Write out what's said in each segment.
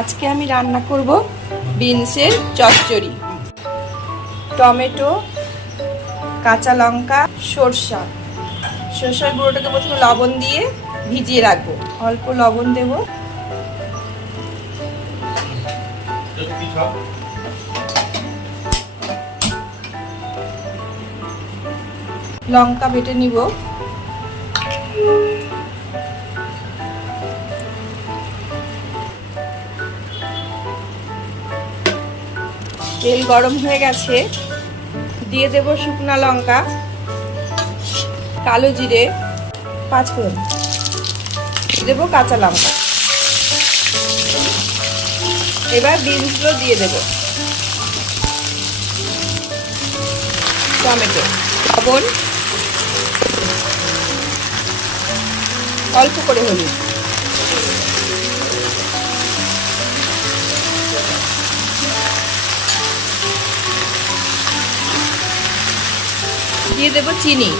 আজকে আমি রান্না করব বিনসের চচ্চড়ি। টমেটো, কাঁচা লঙ্কা, সরষার গুঁড়োটাকে প্রথমে লবণ দিয়ে ভিজিয়ে রাখবো। অল্প লবণ দেব, লঙ্কা বেটে নিব, তেল গরম হয়ে গেছে, দিয়ে দেব শুকনো লঙ্কা, কালো জিরে, 5 ফোড়ন, দেব কাঁচা লঙ্কা। এবার বিনসগুলো দিয়ে দেব, টমেটো, লবণ, অল্প করে হলুদ, দিয়ে দেব চিনি,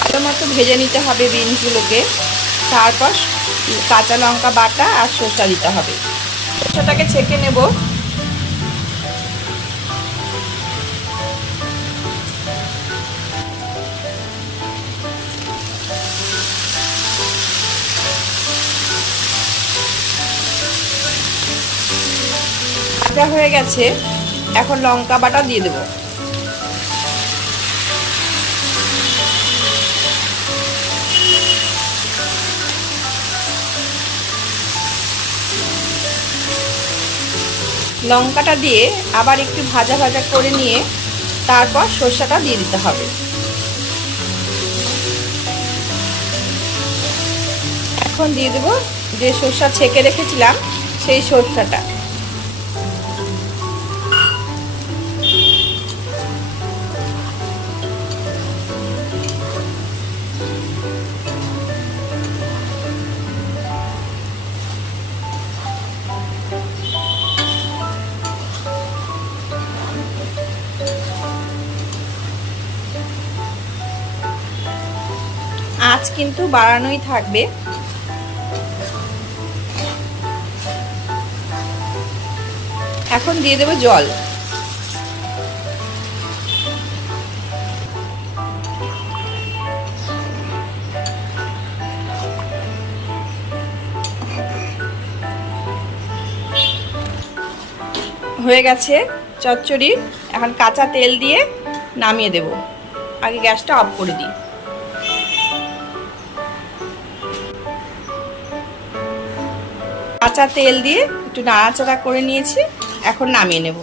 ভালো মতো ভেজে নিতে হবে বিনসগুলোকে। তারপর কাঁচা লঙ্কা বাটা আর সরষা দিতে হবে। সরষাটাকে ছেঁকে নেব, ভাজা হয়ে গেছে। এখন লঙ্কা বাটা দিয়ে দেব, লঙ্কাটা দিয়ে আবার একটু ভাজা ভাজা করে নিয়ে তারপর সরষাটা দিয়ে দিতে হবে। এখন দিয়ে দেব যে সরষা ছেঁকে রেখেছিলাম সেই সরষাটা। আঁচ কিন্তু বাড়ানোই থাকবে। এখন দিয়ে দেব জল, হয়ে গেছে চচ্চড়ি। এখন কাঁচা তেল দিয়ে নামিয়ে দেব। আগে গ্যাসটা অফ করে দিই। কাঁচা তেল দিয়ে একটু নাড়াচাড়া করে নিয়েছি, এখন নামিয়ে নেব।